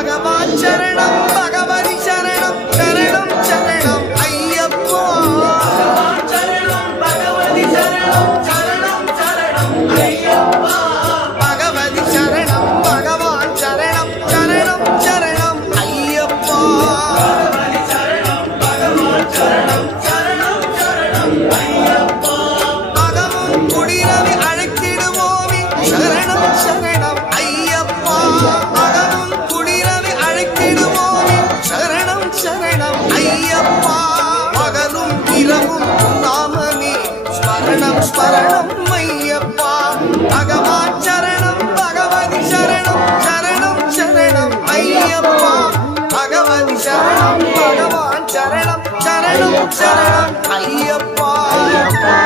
பகவான் சரணம் பகவதி சரணம் சரணம் சரணம் ஐயப்பா சரணம் பகவதி சரணம் சரணம் சரணம் ஐயப்பா பகவதி சரணம் பகவான் சரணம் சரணம் சரணம் ஐயப்பா பகவதி சரணம் பகவான் சரணம் சரணம் சரணம் ஐயப்பா அகமும் குடிரவி அழைத்திடுவோமே சரணம் சரணம் ஐயப்பா அகமும் குடிரவி அழைத்திடுவோமே சரணம் சரணம் ஐயப்பா பகலும் இரவும் நாமமே ஸ்மரணம் ஸ்மரணம் ஐயப்பா பகவான் சரணம் பகவதி சரணம் சரணம் சரணம் ஐயப்பா பகவதி சரணம் பகவான் சரணம் சரணம் சரணம் ஐயப்பா ஐயப்பா